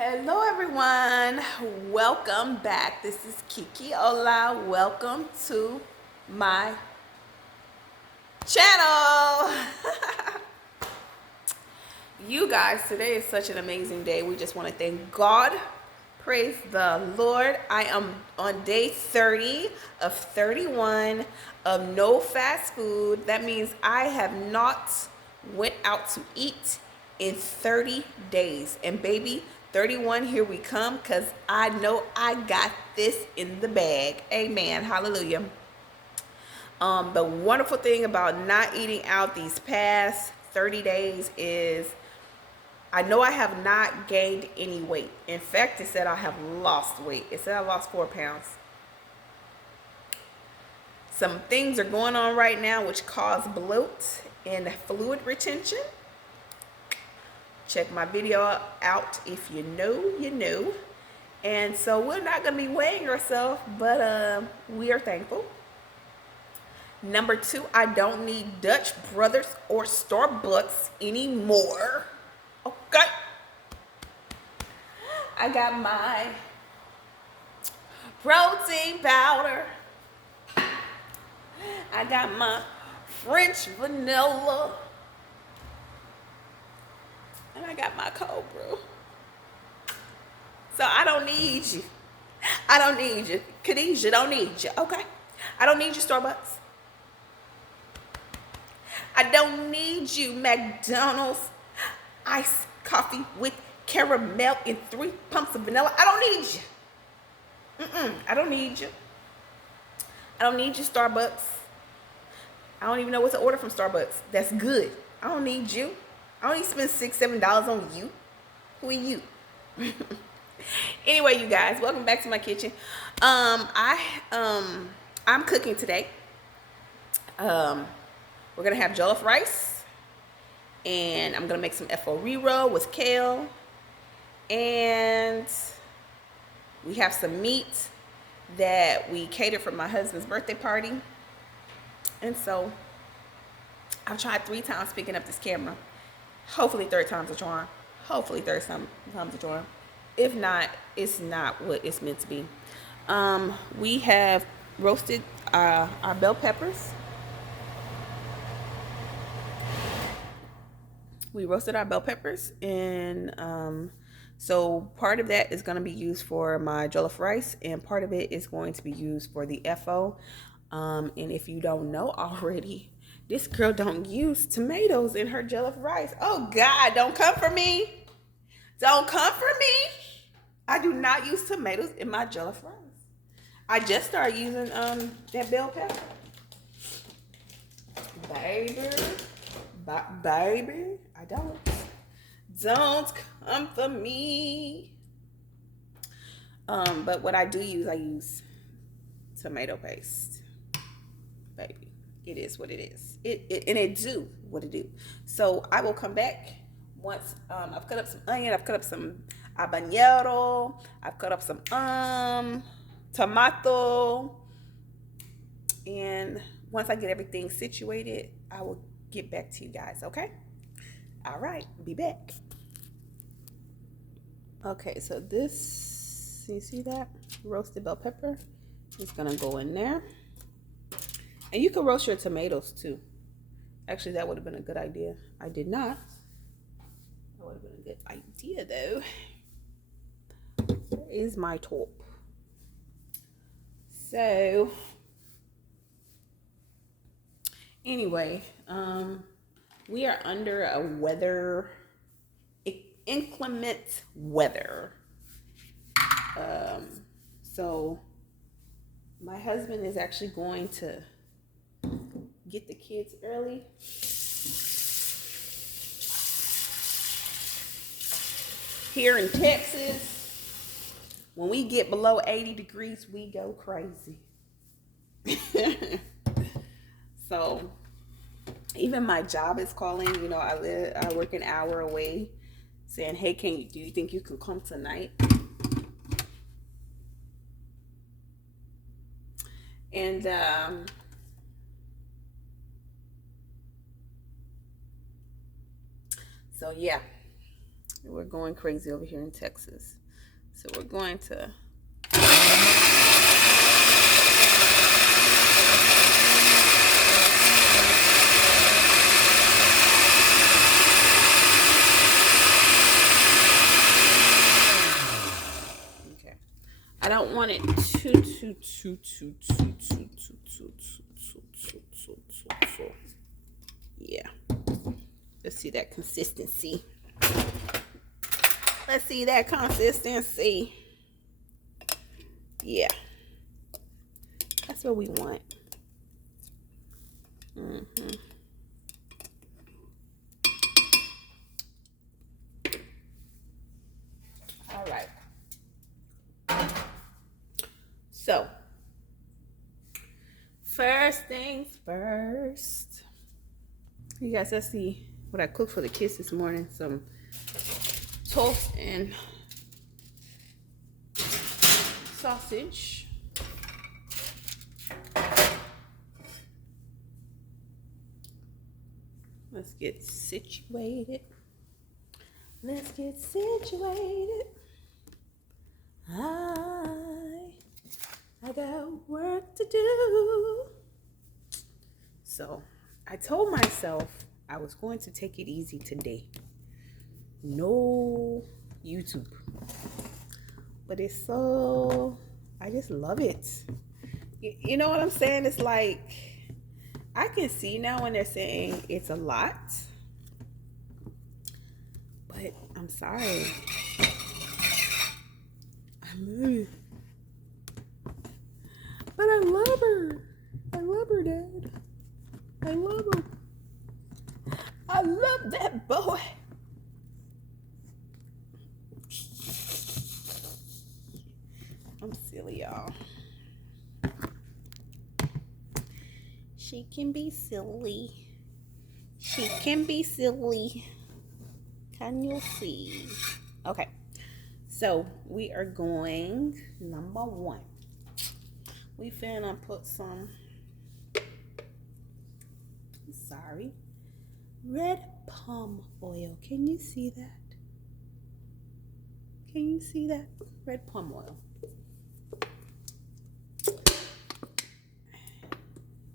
Hello everyone, welcome back. This is Kiki Ola. Welcome to my channel. You guys, today is such an amazing day. We just want to thank God. Praise the Lord. I am on day 30 of 31 of no fast food. That means I have not went out to eat in 30 days. And baby, 31, here we come, because I know I got this in the bag. Amen. Hallelujah. The wonderful thing about not eating out these past 30 days is I know I have not gained any weight. In fact, it said I have lost weight. It said I lost 4 pounds. Some things are going on right now which cause bloat and fluid retention. Check my video out. If you know, you know. And so we're not going to be weighing ourselves, but we are thankful. Number 2, I don't need Dutch Brothers or Starbucks anymore. Okay. I got my protein powder. I got my French vanilla. And I got my cold brew. So I don't need you. I don't need you. Khadijah don't need you. Okay. I don't need you, Starbucks. I don't need you, McDonald's iced coffee with caramel and 3 pumps of vanilla. I don't need you. I don't need you. I don't need you, Starbucks. I don't even know what to order from Starbucks. That's good. I don't need you. I don't need to spend $6, $7 on you. Who are you? Anyway, you guys, welcome back to my kitchen. I'm cooking today. We're gonna have jollof rice, and I'm gonna make some Efo Riro with kale, and we have some meat that we catered for my husband's birthday party. And so I've tried 3 times picking up this camera. Hopefully third time's a charm. Hopefully third time's a charm. If not, it's not what it's meant to be. We have roasted our bell peppers. We roasted our bell peppers, and so part of that is going to be used for my jollof rice, and part of it is going to be used for the Efo. And if you don't know already, this girl don't use tomatoes in her jollof rice. Oh God, don't come for me. Don't come for me. I do not use tomatoes in my jollof rice. I just started using that bell pepper. Baby, I don't. Don't come for me. But what I do use, I use tomato paste. Baby, it is what it is. It do what it do. So I will come back once I've cut up some onion, I've cut up some habanero, I've cut up some tomato, and once I get everything situated, I will get back to you guys. Okay? All right, be back. Okay, so this, you see that roasted bell pepper is gonna go in there. And you can roast your tomatoes too. Actually, that would have been a good idea. I did not. That would have been a good idea though. Where is my top? So anyway, we are under a inclement weather. So my husband is actually going to get the kids early. Here in Texas, when we get below 80 degrees, we go crazy. So even my job is calling. You know, I work an hour away, saying, hey, do you think you can come tonight? And so yeah, We're going crazy over here in Texas. So we're going to... I don't want it too. Yeah. Let's see that consistency. Let's see that consistency. Yeah. That's what we want. All right. So, first things first. You guys, let's see what I cooked for the kids this morning. Some toast and sausage. Let's get situated. Let's get situated. I got work to do. So I told myself I was going to take it easy today. No YouTube. But it's so, I just love it. You know what I'm saying? It's like, I can see now when they're saying it's a lot. But I'm sorry. But I love her. I love her, Dad. I love her. I love that boy. I'm silly, y'all. She can be silly. She can be silly. Can you see? Okay. So we are going, number one. We finna put some, red palm oil. Can you see that? Can you see that? Red palm oil.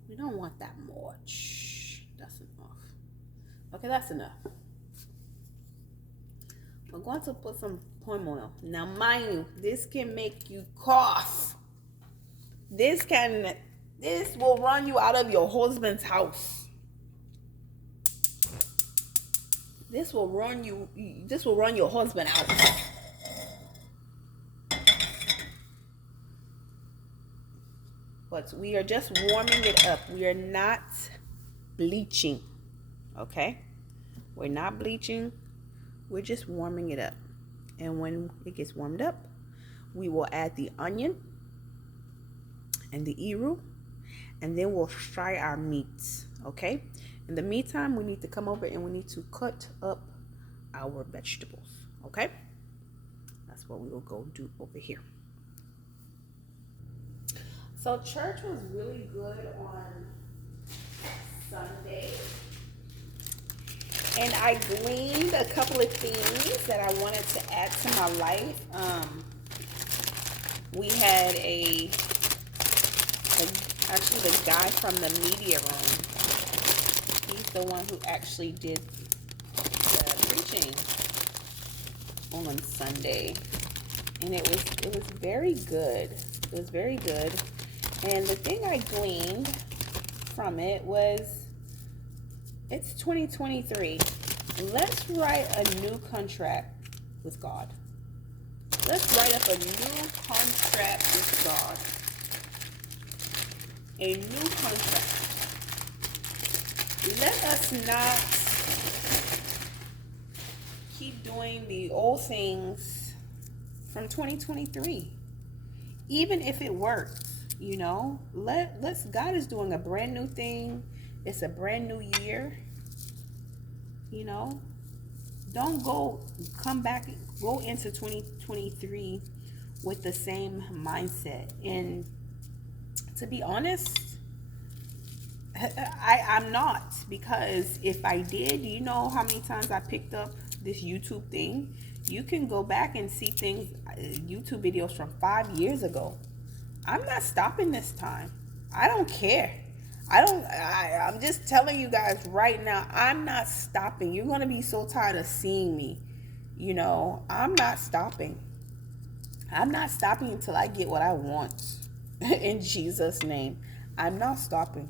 We don't want that much. That's enough. Okay, that's enough. We're going to put some palm oil. Now, mind you, this can make you cough. This will run you out of your husband's house. This will run your husband out. But we are just warming it up. We are not bleaching. Okay? We're not bleaching. We're just warming it up. And when it gets warmed up, we will add the onion and the iru, and then we'll fry our meats. Okay? In the meantime, we need to come over and we need to cut up our vegetables. Okay? That's what we will go do over here. So church was really good on Sunday. And I gleaned a couple of things that I wanted to add to my life. We had actually the guy from the media room. He's the one who actually did the preaching on Sunday. And it was very good. It was very good. And the thing I gleaned from it was, it's 2023. Let's write a new contract with God. Let's write up a new contract with God. A new contract. Let us not keep doing the old things from 2023. Even if it works, you know, God is doing a brand new thing. It's a brand new year. You know, don't go into 2023 with the same mindset. And to be honest, I'm not, because if I did, you know how many times I picked up this YouTube thing, you can go back and see things, YouTube videos from 5 years ago. I'm not stopping this time. I don't care. I'm just telling you guys right now, I'm not stopping. You're going to be so tired of seeing me. You know, I'm not stopping. I'm not stopping until I get what I want. In Jesus' name. I'm not stopping.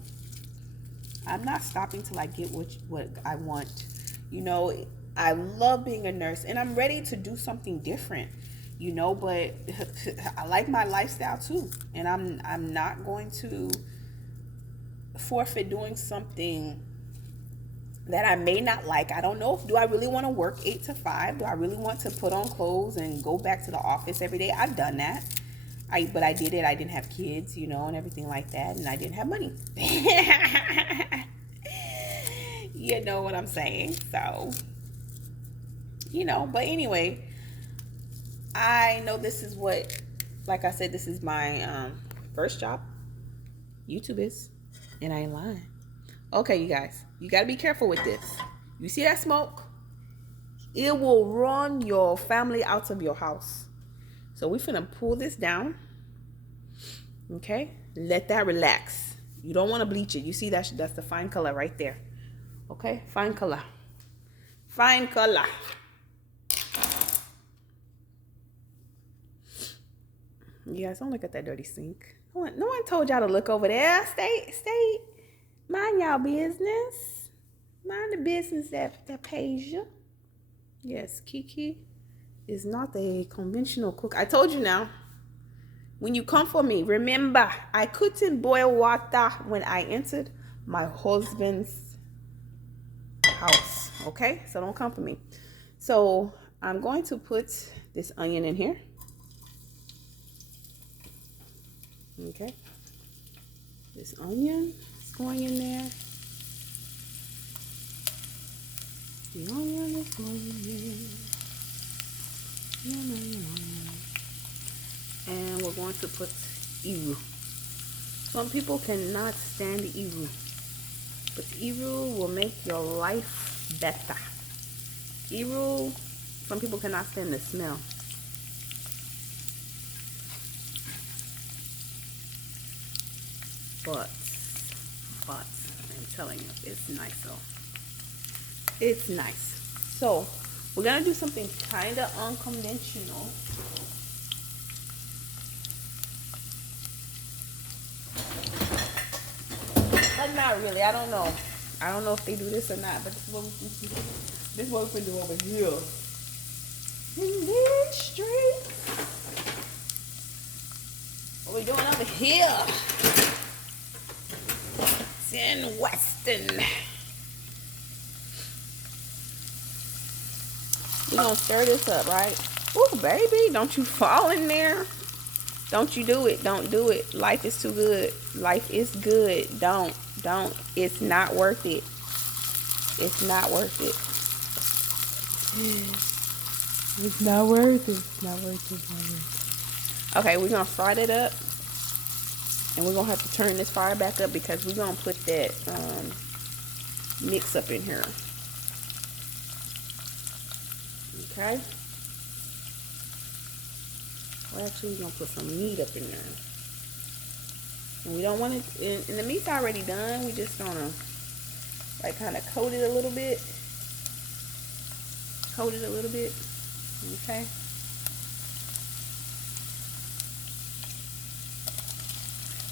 I'm not stopping till I get what I want. You know, I love being a nurse and I'm ready to do something different. You know, but I like my lifestyle too. And I'm not going to forfeit doing something that I may not like. I don't know. Do I really want to work 8 to 5? Do I really want to put on clothes and go back to the office every day? I've done that. But I did it. I didn't have kids, you know, and everything like that. And I didn't have money. You know what I'm saying? So, you know, but anyway, I know this is what, like I said, this is my first job. YouTube is. And I ain't lying. Okay, you guys, you got to be careful with this. You see that smoke? It will run your family out of your house. So we're finna pull this down. Okay, let that relax. You don't want to bleach it. You see that's the fine color right there. Okay, fine color. Fine color. You guys don't look at that dirty sink. No one told y'all to look over there. Stay. Mind y'all business. Mind the business that pays you. Yes, Kiki is not a conventional cook. I told you now. When you come for me, remember, I couldn't boil water when I entered my husband's house. Okay? So don't come for me. So I'm going to put this onion in here. Okay? This onion is going in there. The onion is going in there. And we're going to put iru. Some people cannot stand iru, but iru will make your life better. Iru, some people cannot stand the smell. But I'm telling you, it's nice though. It's nice. So we're gonna do something kind of unconventional. But not really. I don't know. I don't know if they do this or not. But this is what we can do over here. In these streets. What we doing over here? It's in Weston. We're gonna stir this up, right? Ooh, baby, don't you fall in there. Don't you do it. Don't do it. Life is too good. Life is good. Don't. It's not worth it. It's not worth it. It's not worth it. It's not worth it. It's not worth it. Okay, we're gonna fry it up. And we're gonna have to turn this fire back up because we're gonna put that mix up in here. Okay. Well, actually, we're gonna put some meat up in there. And we don't want it, and the meat's already done. We just gonna like kind of coat it a little bit. Coat it a little bit. Okay.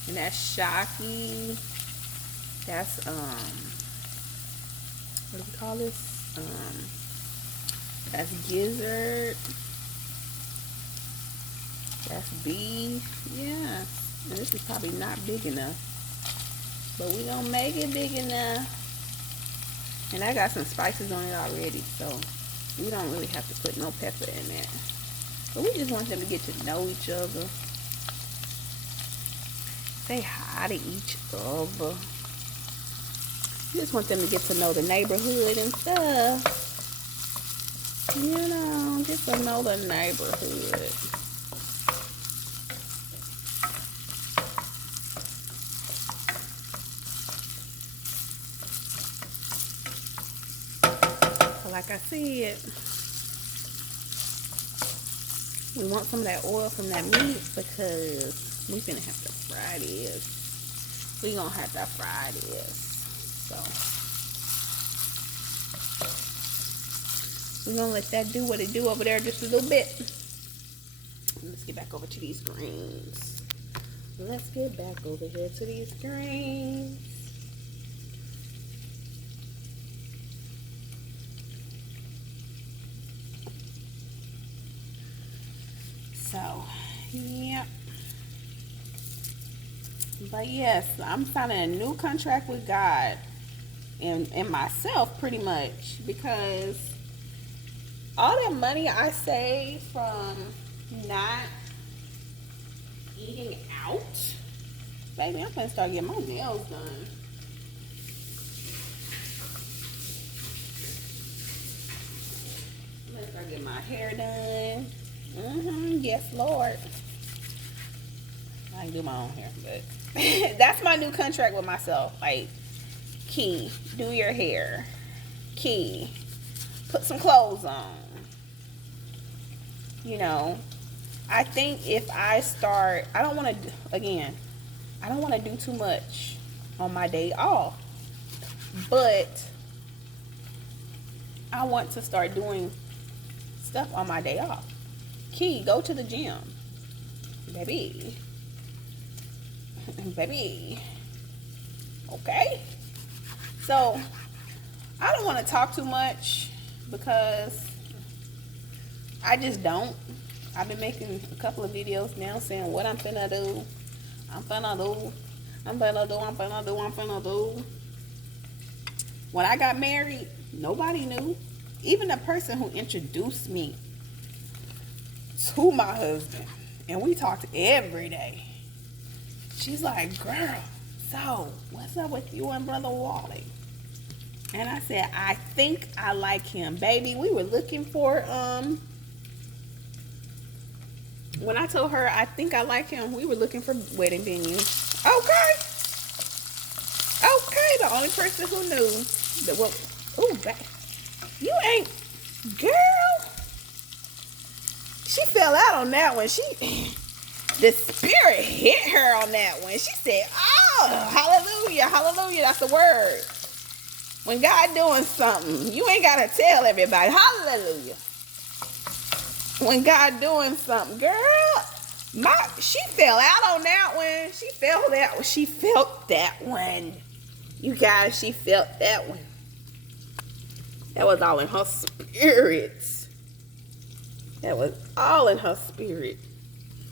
And that's shaki. That's what do we call this? That's gizzard. That's beef. Yeah. And this is probably not big enough. But we gonna make it big enough. And I got some spices on it already, so we don't really have to put no pepper in there. But we just want them to get to know each other. Say hi to each other. We just want them to get to know the neighborhood and stuff. You know, get to know the neighborhood. Like I said, We want some of that oil from that meat because we're gonna have to fry this. We gonna have to fry this. So we're gonna let that do what it do over there just a little bit. Let's get back over to these greens. Let's get back over here to these greens. So, yep. But yes, I'm signing a new contract with God and myself pretty much, because all that money I save from not eating out, baby, I'm gonna start getting my nails done. I'm gonna start getting my hair done. Yes, Lord. I can do my own hair, but that's my new contract with myself. Like, Key, do your hair. Key, put some clothes on. You know, I think if I start, I don't want to, again, I don't want to do too much on my day off, but I want to start doing stuff on my day off. Key, go to the gym. Baby. Baby. Okay? So, I don't want to talk too much because I just don't. I've been making a couple of videos now saying what I'm finna do. I'm finna do. I'm finna do. I'm finna do. I'm finna do. When I got married, nobody knew. Even the person who introduced me to my husband, and we talked every day, she's like, girl, so what's up with you and Brother Wally? And I said, I think I like him. Baby, we were looking for, when I told her I think I like him, we were looking for wedding venues. Okay. Okay, the only person who knew that, well, ooh, you ain't, girl. She fell out on that one. The spirit hit her on that one. She said, oh, hallelujah, hallelujah. That's the word. When God doing something, you ain't got to tell everybody. Hallelujah. When God doing something, girl, she fell out on that one. She felt that one. You guys, she felt that one. That was all in her spirit. That was all in her spirit.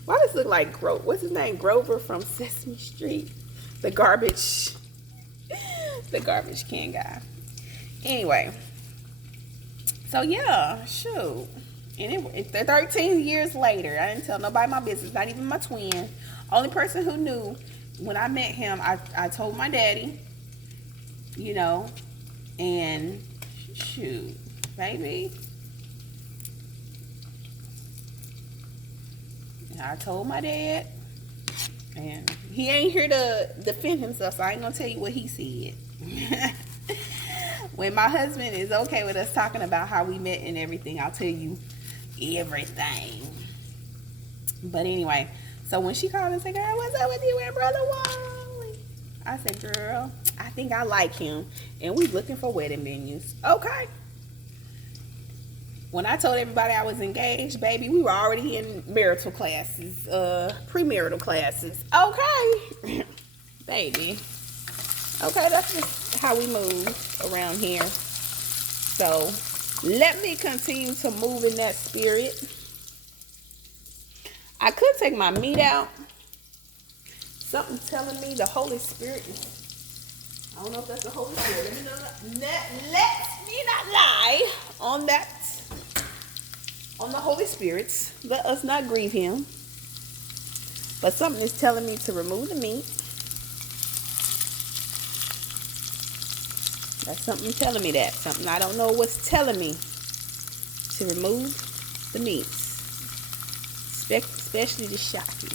Why does it look like Grover? What's his name? Grover from Sesame Street. The garbage can guy. Anyway. So yeah, shoot. And it's 13 years later. I didn't tell nobody my business, not even my twin. Only person who knew when I met him, I told my daddy, you know, and shoot, baby. I told my dad, and he ain't here to defend himself, so I ain't gonna tell you what he said. When my husband is okay with us talking about how we met and everything, I'll tell you everything. But anyway, so when she called and said, girl, what's up with you and Brother Wally? I said, girl, I think I like him, and we looking for wedding venues. Okay. When I told everybody I was engaged, baby, we were already in marital classes, premarital classes. Okay. Baby. Okay, that's just how we move around here. So, let me continue to move in that spirit. I could take my meat out. Something telling me the Holy Spirit is, I don't know if that's the Holy Spirit. Let me not lie on that. On the Holy Spirit, let us not grieve him. But something is telling me to remove the meat. That's something telling me that. Something I don't know what's telling me to remove the meats. Especially the shaki.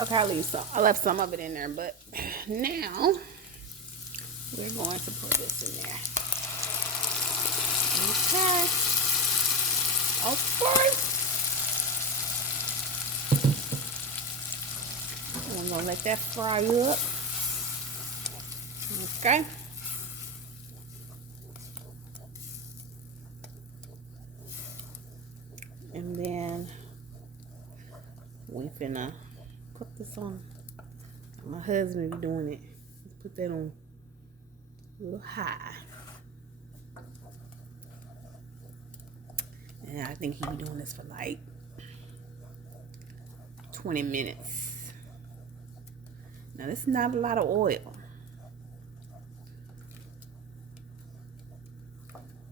Okay, I left some of it in there, but now we're going to put this in there. Okay. Of course. I'm gonna let that fry up. Okay. And then we finna put this on. My husband be doing it. Let's put that on a little high. And I think he be doing this for like 20 minutes. Now this is not a lot of oil.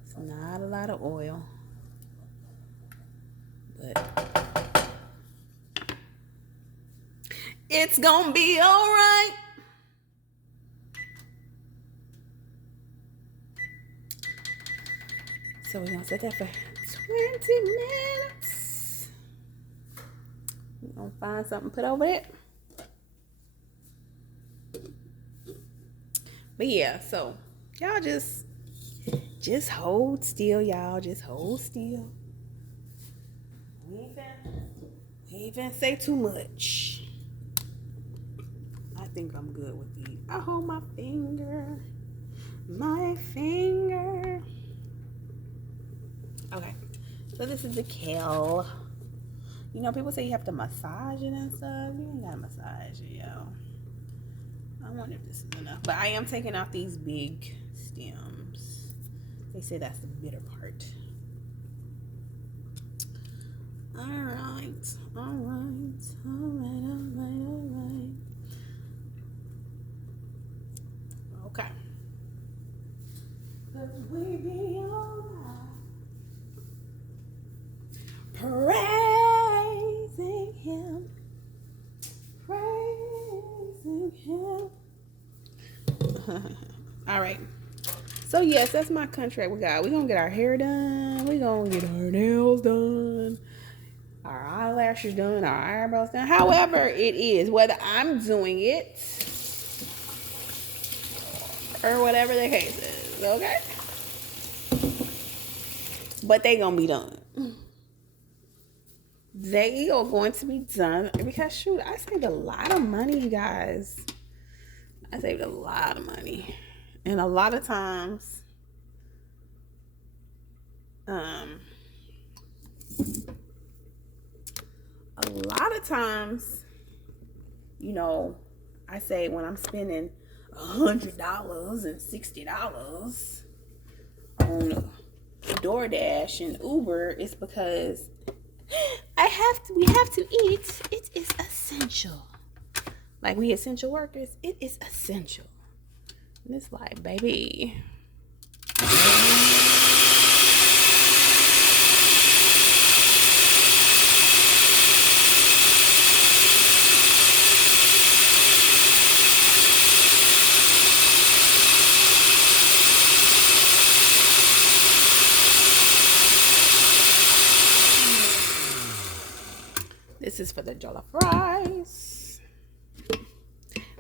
It's not a lot of oil. But it's gonna be all right. So we're gonna set that for 20 minutes. We're gonna find something to put over it. But yeah, so y'all just hold still, y'all. Just hold still. We ain't finna say too much. I think I'm good with these. I hold my finger. Okay, so this is the kale. You know, people say you have to massage it and stuff. You ain't gotta massage it, yo. I wonder if this is enough. But I am taking out these big stems. They say that's the bitter part. Alright. Okay. Cause we be alright. Praising him. All right. So yes, that's my contract with God. We're gonna get our hair done. We're gonna get our nails done. Our eyelashes done. Our eyebrows done. However it is, whether I'm doing it or whatever the case is, okay? But they gonna be done. They are going to be done because shoot, I saved a lot of money, you guys. I saved a lot of money. And a lot of times, you know, I say when I'm spending $100 and $60 on DoorDash and Uber, it's because we have to eat. It is essential. Like we essential workers, it is essential. And it's like, baby. This is for the jollof rice.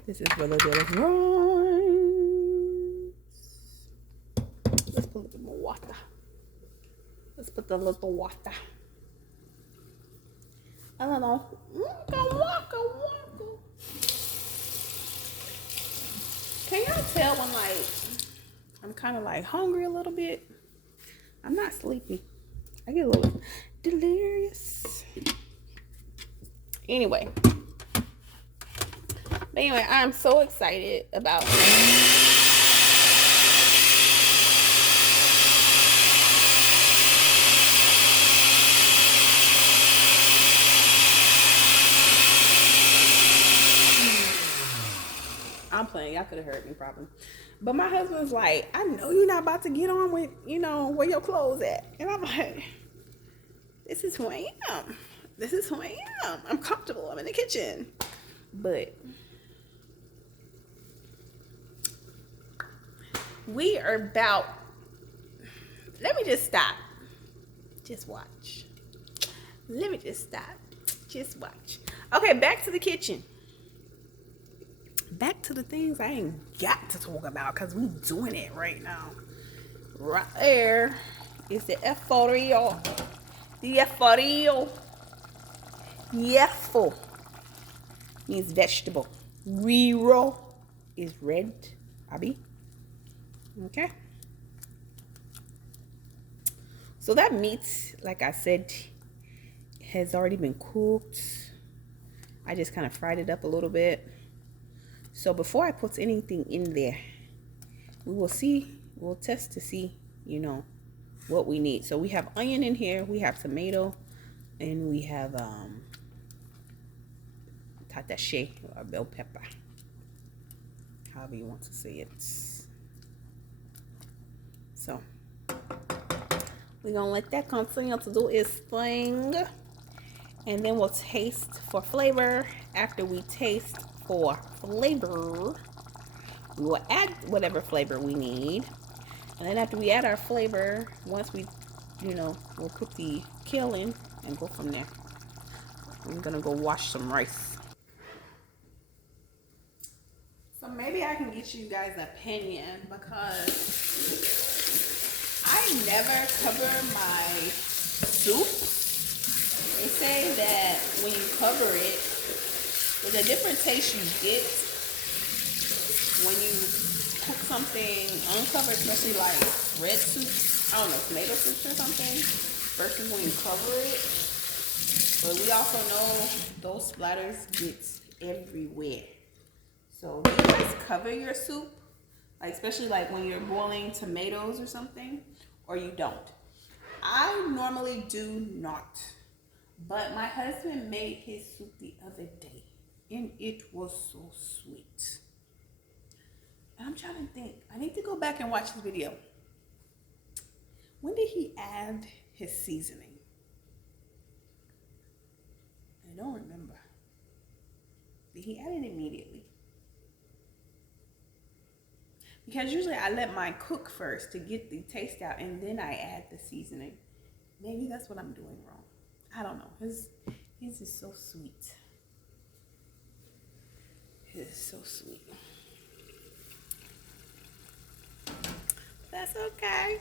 This is for the jollof rice. Let's put a little more water. Let's put a little water. I don't know. Waka. Can y'all tell when like I'm kind of like hungry a little bit? I'm not sleepy. I get a little delirious. Anyway, I'm so excited about I'm playing. Y'all could have heard me probably. But my husband's like, I know you're not about to get on with, where your clothes at. And I'm like, this is who I am. This is who I am. I'm comfortable. I'm in the kitchen. But we are about, let me just stop. Just watch. Let me just stop. Just watch. Okay, back to the kitchen. Back to the things I ain't got to talk about because we doing it right now. Right there is the Efo Riro. Efo Riro. Efo means vegetable. Riro is red. Abi. Okay. So that meat, like I said, has already been cooked. I just kind of fried it up a little bit. So before I put anything in there, we'll test to see, what we need. So we have onion in here, we have tomato, and we have tatache or bell pepper, however you want to say it. So we're gonna let that continue to do its thing, and then we'll taste for flavor. After we taste for flavor, we will add whatever flavor we need. And then after we add our flavor, once we, we'll put the kale in and go from there. I'm gonna go wash some rice. So maybe I can get you guys' opinion, because I never cover my soup. They say that when you cover it, there's a different taste you get when you cook something uncovered, especially like red soup, I don't know, tomato soups or something, versus when you cover it. But we also know those splatters get everywhere. So do you guys cover your soup? Like, especially like when you're boiling tomatoes or something, or you don't? I normally do not. But my husband made his soup the other day, and it was so sweet. And I'm trying to think. I need to go back and watch the video. When did he add his seasoning? I don't remember. Did he add it immediately? Because usually I let mine cook first to get the taste out, and then I add the seasoning. Maybe that's what I'm doing wrong. I don't know. His is so sweet. His is so sweet. That's okay.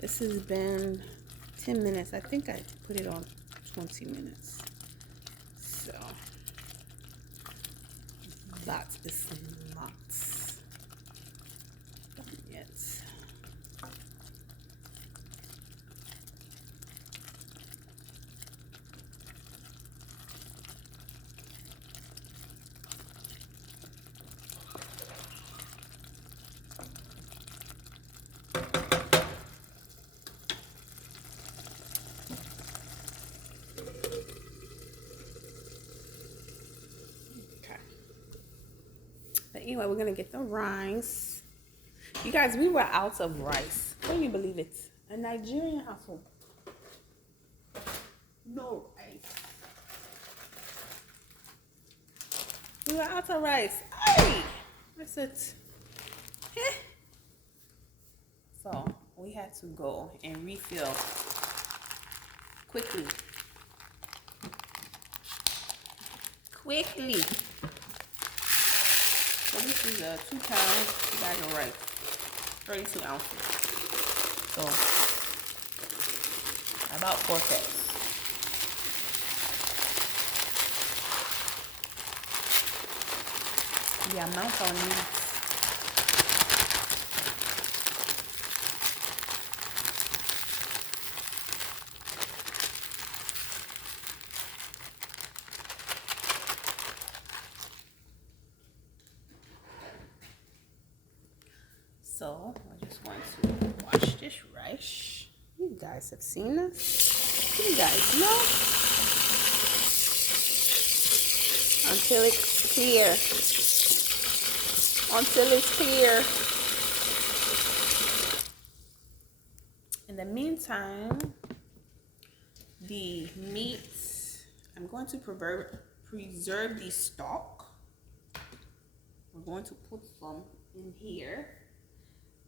This has been 10 minutes. I think I put it on 20 minutes. So that is not done yet. But anyway, we're gonna get the rice. You guys, we were out of rice. Can you believe it? A Nigerian household. No rice. We were out of rice. Hey! That's it. Eh. So we had to go and refill quickly. So this is a 2-pound bag of rice, 32 ounces. So about 4 cups. The amount on these. So I just want to wash this rice. You guys have seen this. You guys know. Until it's clear. Until it's clear. In the meantime, the meat, I'm going to preserve the stock. We're going to put some in here.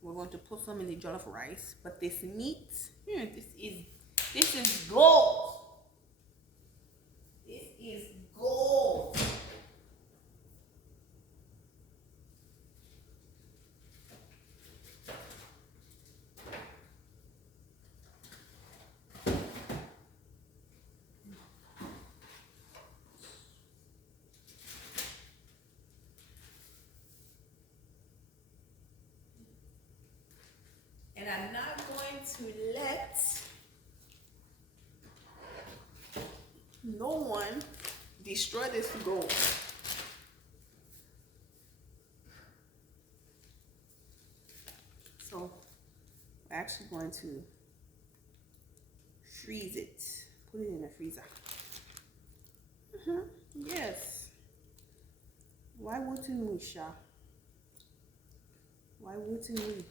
We're going to put some in the jollof rice. But this meat, this is gold. This is gold. to let no one destroy this gold. So we're actually going to freeze it. Put it in the freezer. Yes. Why wouldn't we, Sha? Why wouldn't we?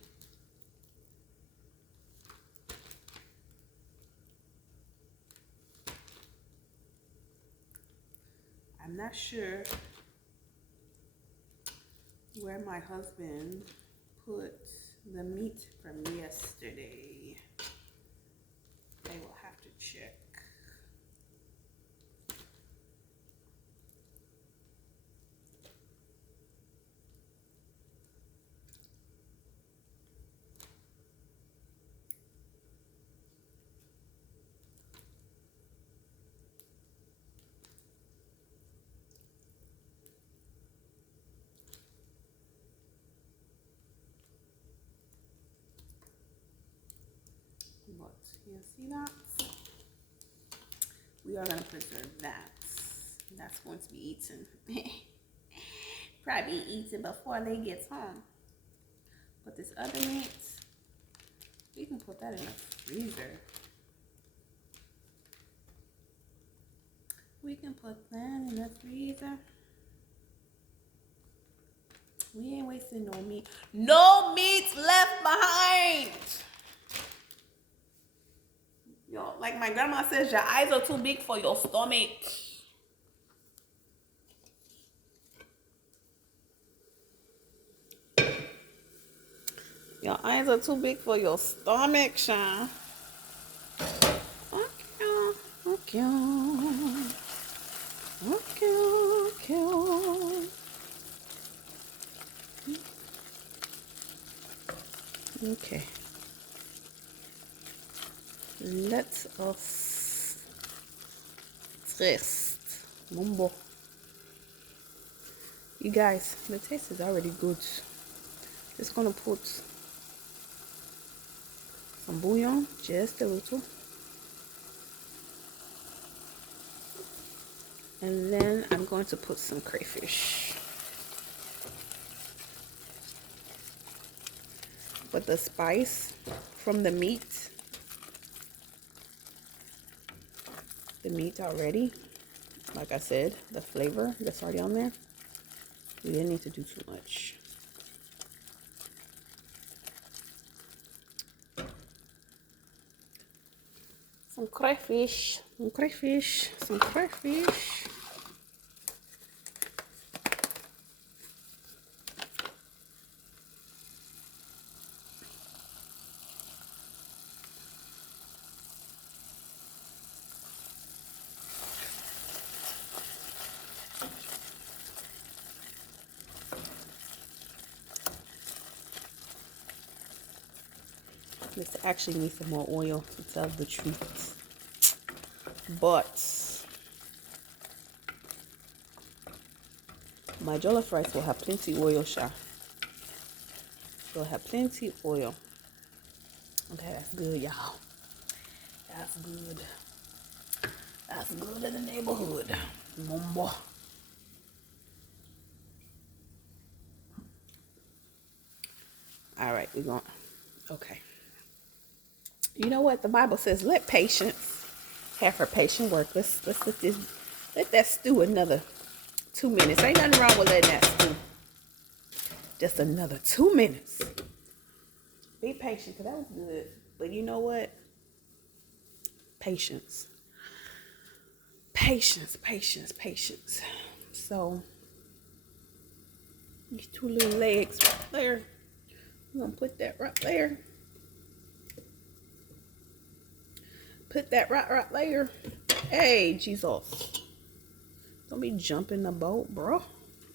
I'm not sure where my husband put the meat from yesterday. I will have to check. But you see that? We are going to preserve that. That's going to be eaten. Probably eaten before they get home. But this other meat, we can put that in the freezer. We can put that in the freezer. We ain't wasting no meat. No meat left behind. Yo, like my grandma says, your eyes are too big for your stomach. Your eyes are too big for your stomach, Sean. Okay. Okay. Let us taste. Mumbo. You guys, the taste is already good. Just gonna put some bouillon, just a little. And then I'm going to put some crayfish. But the spice from the meat already, like I said, the flavor that's already on there, we didn't need to do too much. Some crayfish. This actually needs some more oil, to tell the truth. But my jollof rice will have plenty oil, Sha. Will have plenty oil. Okay, that's good, y'all. That's good. That's good in the neighborhood. Mumbo. All right, we're going. Okay. You know what the Bible says? Let patience have her patient work. Let's let that stew another 2 minutes. Ain't nothing wrong with letting that stew. Just another 2 minutes. Be patient, because that was good. But you know what? Patience. So, these two little legs right there. I'm going to put that right there. Put that right there. Hey, Jesus. Don't be jumping the boat, bro.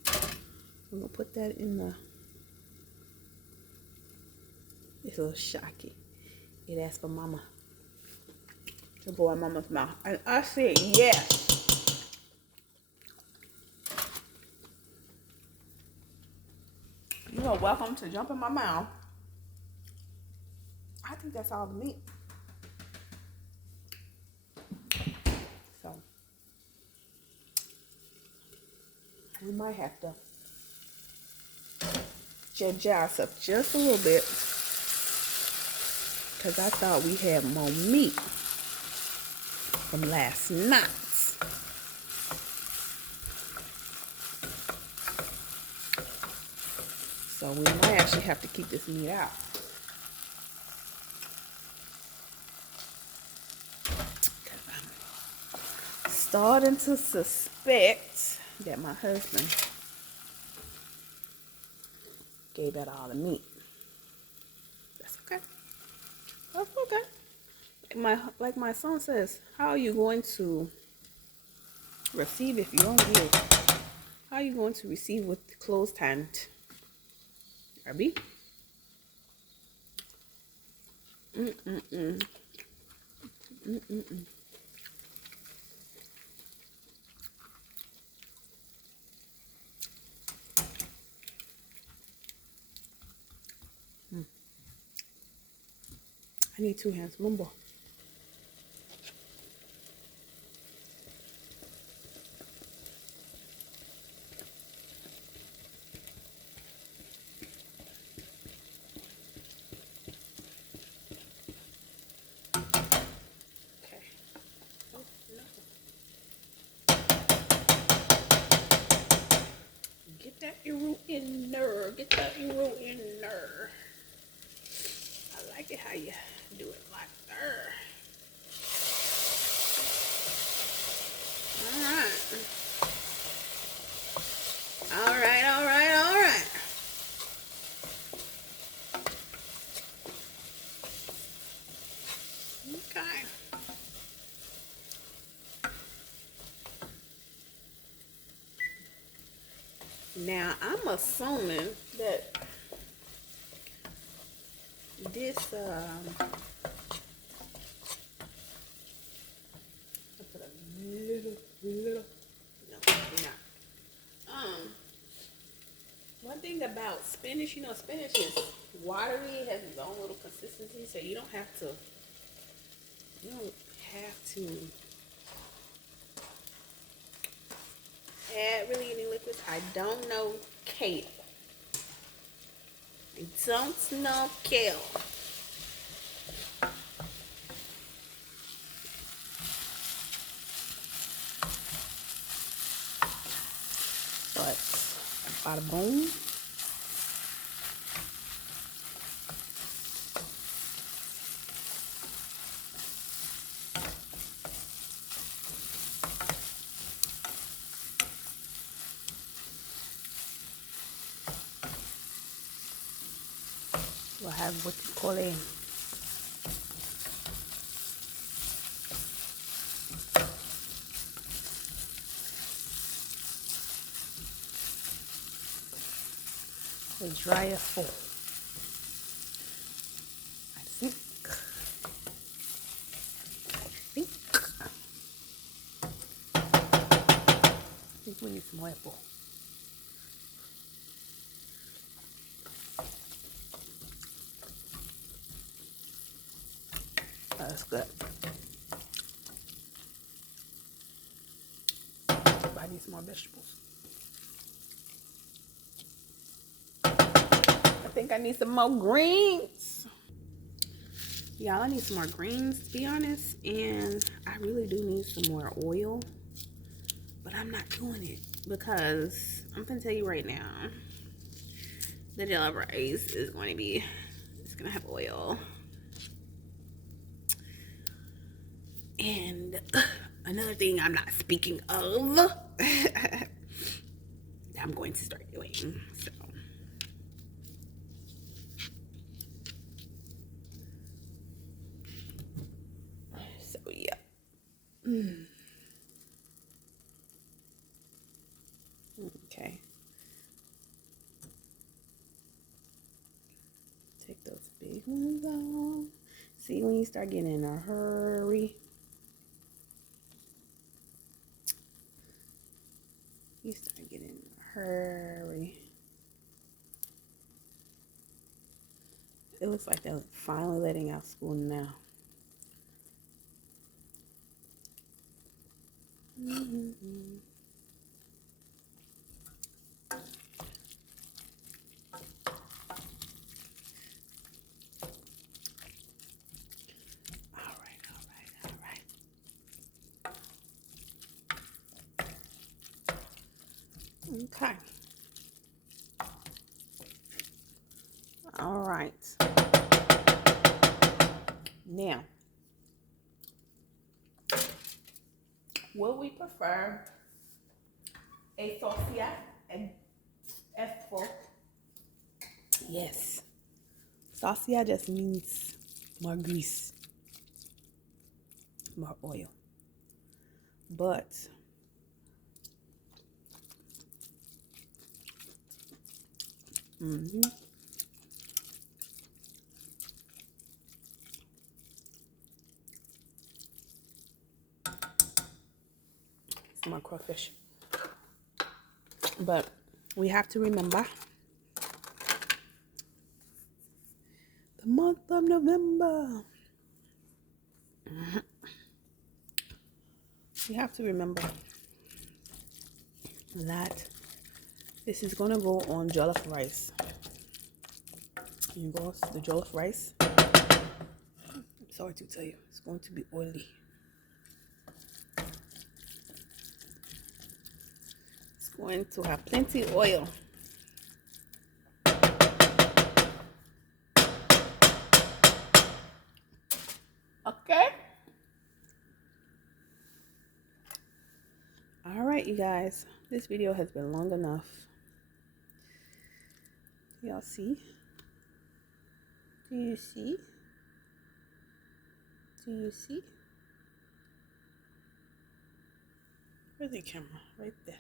I'm going to put that in the... It's a little shocky. It asked for mama to go in mama's mouth. And I said yes. You are welcome to jump in my mouth. I think that's all the meat. We might have to adjust up just a little bit because I thought we had more meat from last night. So we might actually have to keep this meat out. Because I'm starting to suspect that my husband gave out all the meat. That's okay. That's okay. Like my son says, how are you going to receive if you don't give? How are you going to receive with closed hand? Abby? Mm-mm-mm. Mm-mm-mm. I need 2 hands. Mumbo. Okay. Oh, no. Get that root in there. Get that root in there. I like it how you do it like there. Alright. Alright, alright, alright. Okay. Now I'm assuming that this I put a little no, not. One thing about spinach, spinach is watery, it has its own little consistency, so you don't have to add really any liquids. I don't know kale. I don't know kale. But bada boom. We'll have what you call a dryer form. I think we need some more apple. That's good. I need some more vegetables. I think I need some more greens. Y'all, I need some more greens to be honest. And I really do need some more oil. But I'm not doing it because I'm gonna tell you right now, the jollof rice is going to be, it's gonna have oil. And another thing I'm not speaking of that I'm going to start doing. So yeah. Okay. Take those big ones off. See, when you start getting in a hurry, you start getting in a hurry. It looks like they're finally letting out school now. Okay. All right. Now, would we prefer a saucia and Efo? Yes. Saucia just means more grease, more oil. But it's more crawfish. But we have to remember the month of November. We have to remember that this is gonna go on jollof rice. You boss, the jollof rice. I'm sorry to tell you, it's going to be oily. It's going to have plenty of oil. Okay. All right, you guys. This video has been long enough. Y'all see? Do you see? Do you see? Where's the camera? Right there.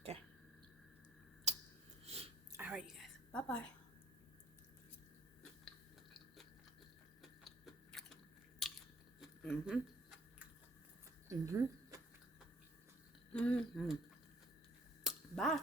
Okay. All right, you guys. Bye-bye. Bye.